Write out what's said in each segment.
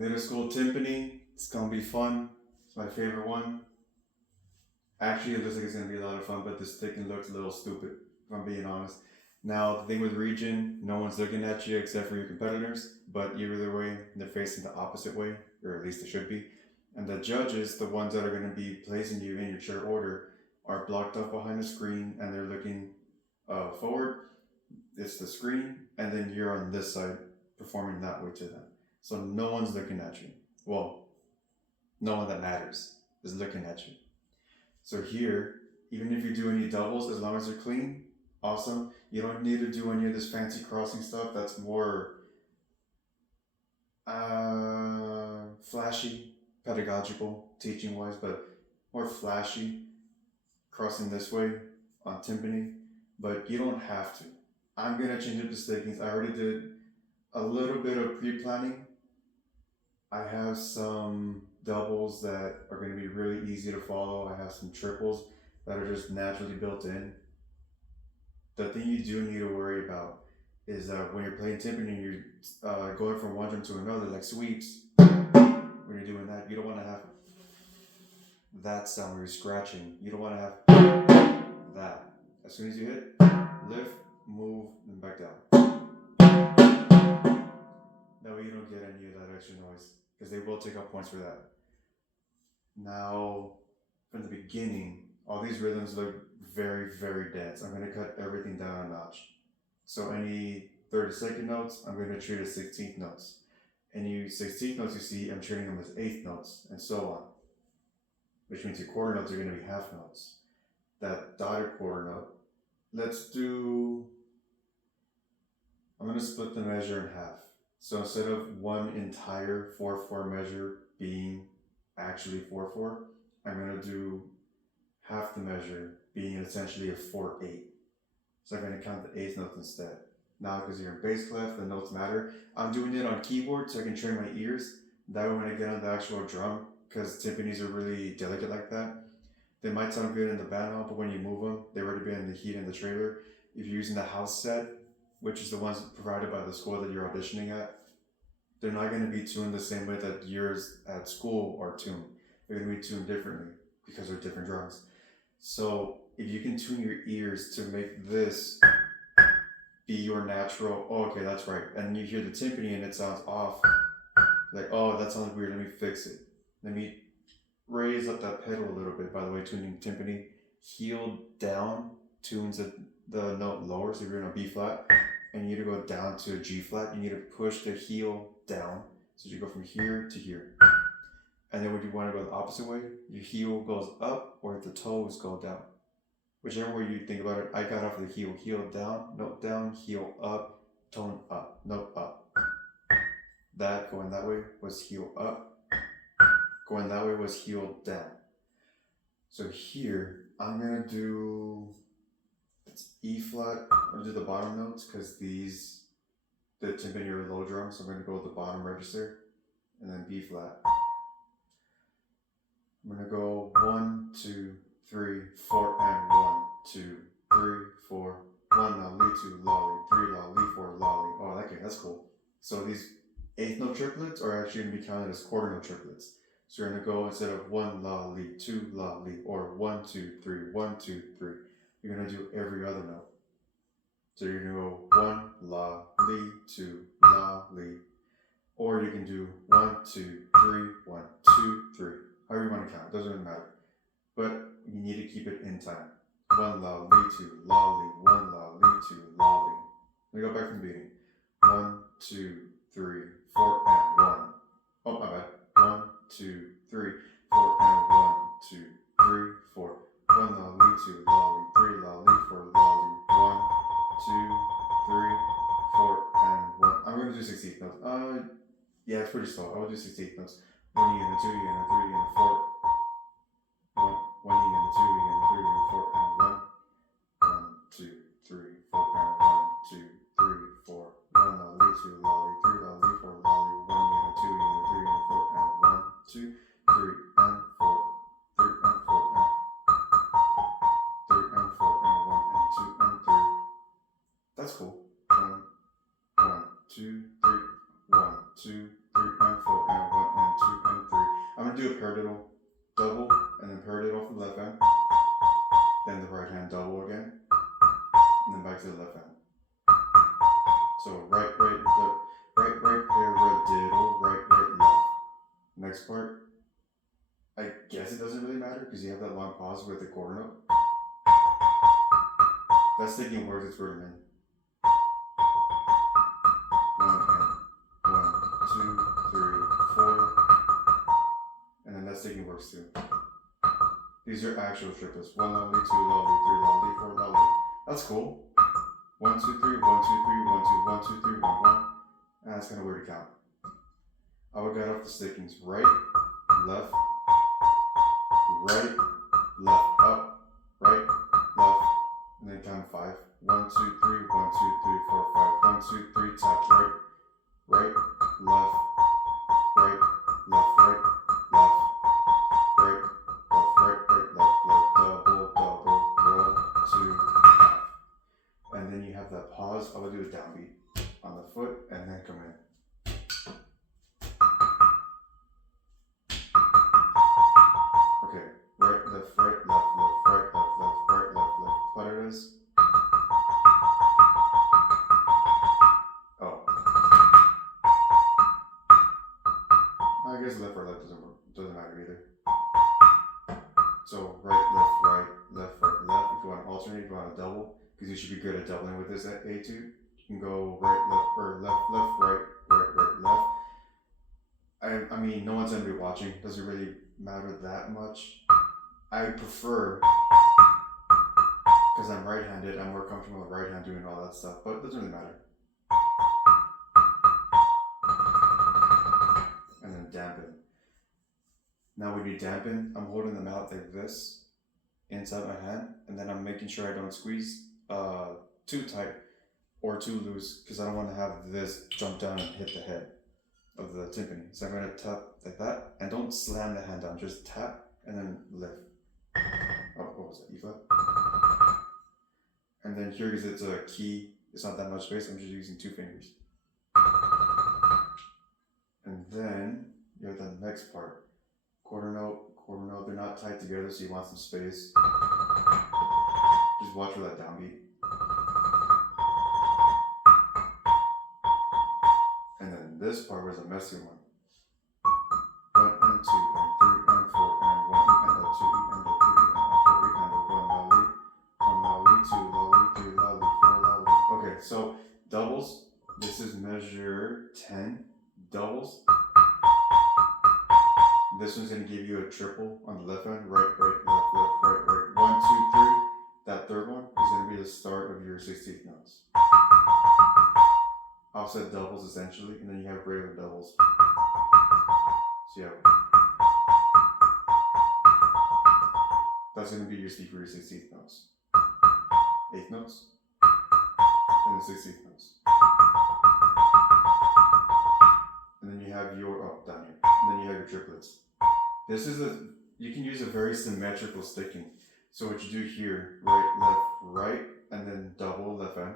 Middle school timpani, it's gonna be fun. It's my favorite one. Actually, it looks like it's gonna be a lot of fun, but the sticking looks a little stupid, if I'm being honest. Now, the thing with region, no one's looking at you except for your competitors, but either way, they're facing the opposite way, or at least they should be. And the judges, the ones that are gonna be placing you in your chair order, are blocked up behind the screen and they're looking forward. It's the screen, and then you're on this side performing that way to them. So no one's looking at you. Well, no one that matters is looking at you. So here, even if you do any doubles, as long as they're clean, awesome. You don't need to do any of this fancy crossing stuff. That's more flashy, pedagogical, teaching wise, but more flashy crossing this way on timpani. But you don't have to. I'm gonna change up the stickings. I already did a little bit of pre-planning. I have some doubles that are going to be really easy to follow. I have some triples that are just naturally built in. The thing you do need to worry about is that when you're playing timpani and you're going from one drum to another, like sweeps, when you're doing that, you don't want to have that sound where you're scratching. You don't want to have that. As soon as you hit, lift, move, then back down. That way you don't get any of that extra noise, because they will take up points for that. Now, from the beginning, all these rhythms look very, very dense. I'm going to cut everything down a notch. So any 32nd notes, I'm going to treat as 16th notes. Any 16th notes you see, I'm treating them as 8th notes, and so on. Which means your quarter notes are going to be half notes. That dotted quarter note, I'm going to split the measure in half. So instead of one entire 4/4 measure being actually 4/4, I'm going to do half the measure being essentially a 4/8. So I'm going to count the 8th notes instead. Now, because you're in bass clef, the notes matter. I'm doing it on keyboard so I can train my ears. That way when I get on the actual drum, because timpanis are really delicate like that, they might sound good in the band hall, but when you move them, they've already been in the heat in the trailer. If you're using the house set, which is the ones provided by the school that you're auditioning at, they're not going to be tuned the same way that yours at school are tuned. They're going to be tuned differently because they're different drums. So if you can tune your ears to make this be your natural, oh, okay, that's right. And you hear the timpani and it sounds off. Like, oh, that sounds weird. Let me fix it. Let me raise up that pedal a little bit. By the way, tuning timpani, heel down tunes the note lower. So if you're in a B flat and you need to go down to a G flat, you need to push the heel down. So you go from here to here. And then when you want to go the opposite way, your heel goes up or the toes go down. Whichever way you think about it, I got off of the heel. Heel down, heel up, tone up, note up. That going that way was heel up. Going that way was heel down. So here, I'm going to do, it's E flat. I'm going to do the bottom notes because the timpani are low drum. So I'm going to go with the bottom register and then B flat. I'm going to go 1, 2, 3, 4, and 1, 2, 3, 4, 1, la, li, 2, lolly, 3, la, li, 4, lolly. Oh, okay, that's cool. So these 8th note triplets are actually going to be counted as quarter note triplets. So you're going to go instead of 1, la, li, 2, la, li, or 1, 2, 3, 1, 2, 3. You're going to do every other note. So you're going to go 1, la, li, 2, la, li. Or you can do 1, 2, 3, 1, 2, 3. However you want to count, it doesn't really matter. But you need to keep it in time. 1 la, li, 2, la, li, 1 la, li, 2, la, li. Let me go back from the beginning. 1, 2, 3, 4, and 1. Oh, my bad. 1, 2, 3, 4, and 1, 2, 3, 4. 1 la, li, 2, la, li, 3 la, li, 4, la, li. 1, 2, 3, 4, and 1. I'm going to do 16th notes. Yeah, it's pretty slow. I will do 16th notes. 1 E and a 2 E and a 3 E and a 4. 1 E and a 2 E and a 3 E and a 4 and 1. 1, 2, 3, 4 and 1, 2, 3, 4. 1 la, li, 2, la, li, 3 la, li, 4 la, li. 1 E and a 2 E and a 3 E and a 4 and 1, 2, 3 and 4. 3 and 4 and 3 and 4 and 1 and 2 and 3. That's cool. 1, 1, 2, 3. 1, 2, 3 and 4 and 1. I'm gonna do a paradiddle, double, and then paradiddle for the left hand, then the right hand double again, and then back to the left hand. So right, paradiddle, right, left. Next part, I guess it doesn't really matter because you have that long pause with the quarter note. That's taking words its word in. One, two, three, four, and then that's taking words too. These are actual triplets. 1 lovely, 2 lovely, 3 lovely, 4 lovely. That's cool. 1, 2, 3, 1, 2, 3, 1, 2, 1, 2, 3, 1, 1. And that's kind of weird to count. I would get off the stickings. Right, left, up, right, left, and then count 5. 1, 2, 3, 1, 2, 3, 4, 5. 1, 2, 3, tap right, left, right, left, right, double, roll, 2, half. And then you have that pause. I would do a downbeat on the foot and then come in. Okay, right, left, right, left. What it is? Oh. I guess left or left doesn't matter either. So right, left. If you want to alternate, if you want to double, because you should be good at doubling with this etude. You can go right, left, or left, right, left. I mean, no one's gonna be watching. Doesn't really matter that much. I prefer, because I'm right-handed, I'm more comfortable with right hand doing all that stuff, but it doesn't really matter. And then dampen. Now when you dampen, I'm holding them out like this inside my hand, and then I'm making sure I don't squeeze too tight or too loose, because I don't want to have this jump down and hit the head of the timpani. So I'm going to tap like that, and don't slam the hand down, just tap and then lift. Oh, what was it? E flat? And then here, because it's a key, it's not that much space, I'm just using 2 fingers. And then you have the next part. Quarter note, they're not tied together, so you want some space. Just watch for that downbeat. And then this part was a messy one. 1 and 2 and 3 and 4 and 1 and a 2 and a 3 and a 4 and a 1 lolly, 2 lolly, 3 lolly, 4 lolly. Okay, so doubles. This is measure 10 doubles. This one's going to give you a triple on the left hand, right, left, right. 1, 2, 3. That third one is going to be the start of your 16th notes. Offset doubles essentially, and then you have regular doubles. So yeah, that's going to be your speed for your 16th notes, 8th notes, and the 16th notes. And then you have your, down here, and then you have your triplets. This is you can use a very symmetrical sticking. So what you do here, right, left, right, and then double left hand.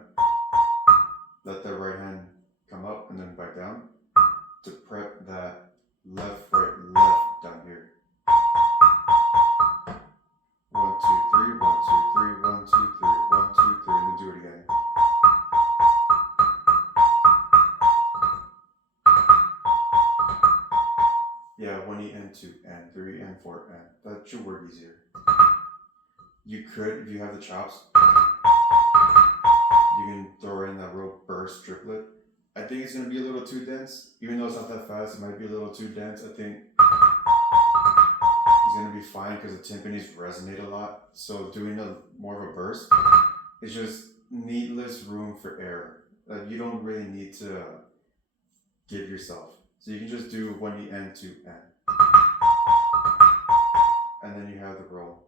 Let the right hand come up and then back down to prep that left, right, down here. 1, 2, 3, 1, 2, 3, 1, 2, 3, 1, 2, 3, and then do it again. Yeah, 1E and 2 and 3 and 4 and that should work easier. You could, if you have the chops, you can throw in that real burst triplet. I think it's going to be a little too dense. Even though it's not that fast, it might be a little too dense. I think it's going to be fine because the timpanis resonate a lot. So doing more of a burst is just needless room for error. You don't really need to give yourself. So you can just do 1E and 2 and. And then you have the roll.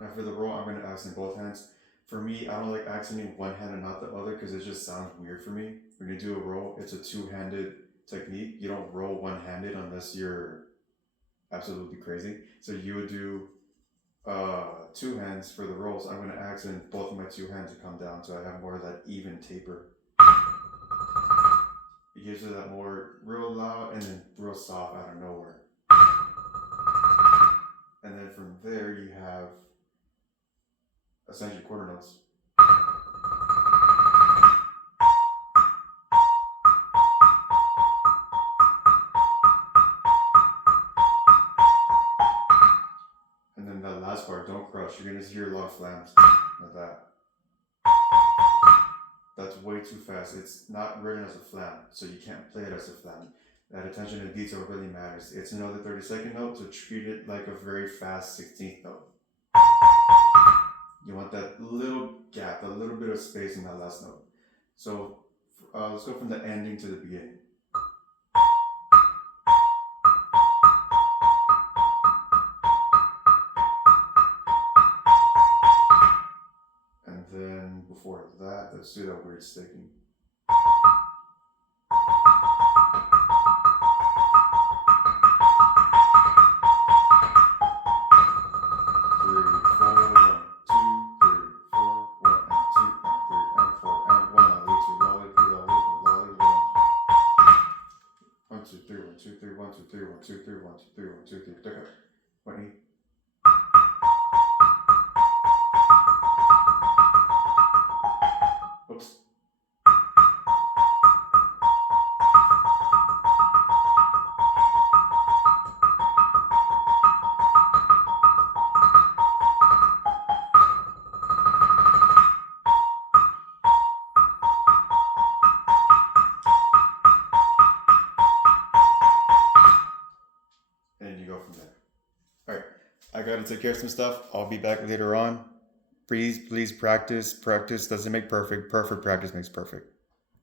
Now for the roll, I'm going to accent both hands. For me, I don't like accenting one hand and not the other because it just sounds weird for me. When you do a roll, it's a 2-handed technique. You don't roll one-handed unless you're absolutely crazy. So you would do 2 hands for the rolls. I'm going to accent both of my 2 hands to come down so I have more of that even taper. It gives it that more real loud and then real soft out of nowhere. And then from there you have essentially quarter notes. And then that last part, don't crush. You're gonna hear a lot of flams like that. That's way too fast. It's not written as a flam, so you can't play it as a flam. That attention to detail really matters. It's another 30-second note, so treat it like a very fast 16th note. You want that little gap, a little bit of space in that last note. So let's go from the ending to the beginning. And then before that, let's do that weird sticking. 1, 2, 3, 1, 2, 3, 1, 2, 3, 1, 2, 3, 1, 2, 3, 1, 2, 3, 1, 2, 3, 2, 3, 1, 2, 3. Oops. And you go from there. All right, I gotta take care of some stuff. I'll be back later on. Please practice. Practice doesn't make perfect. Perfect practice makes perfect.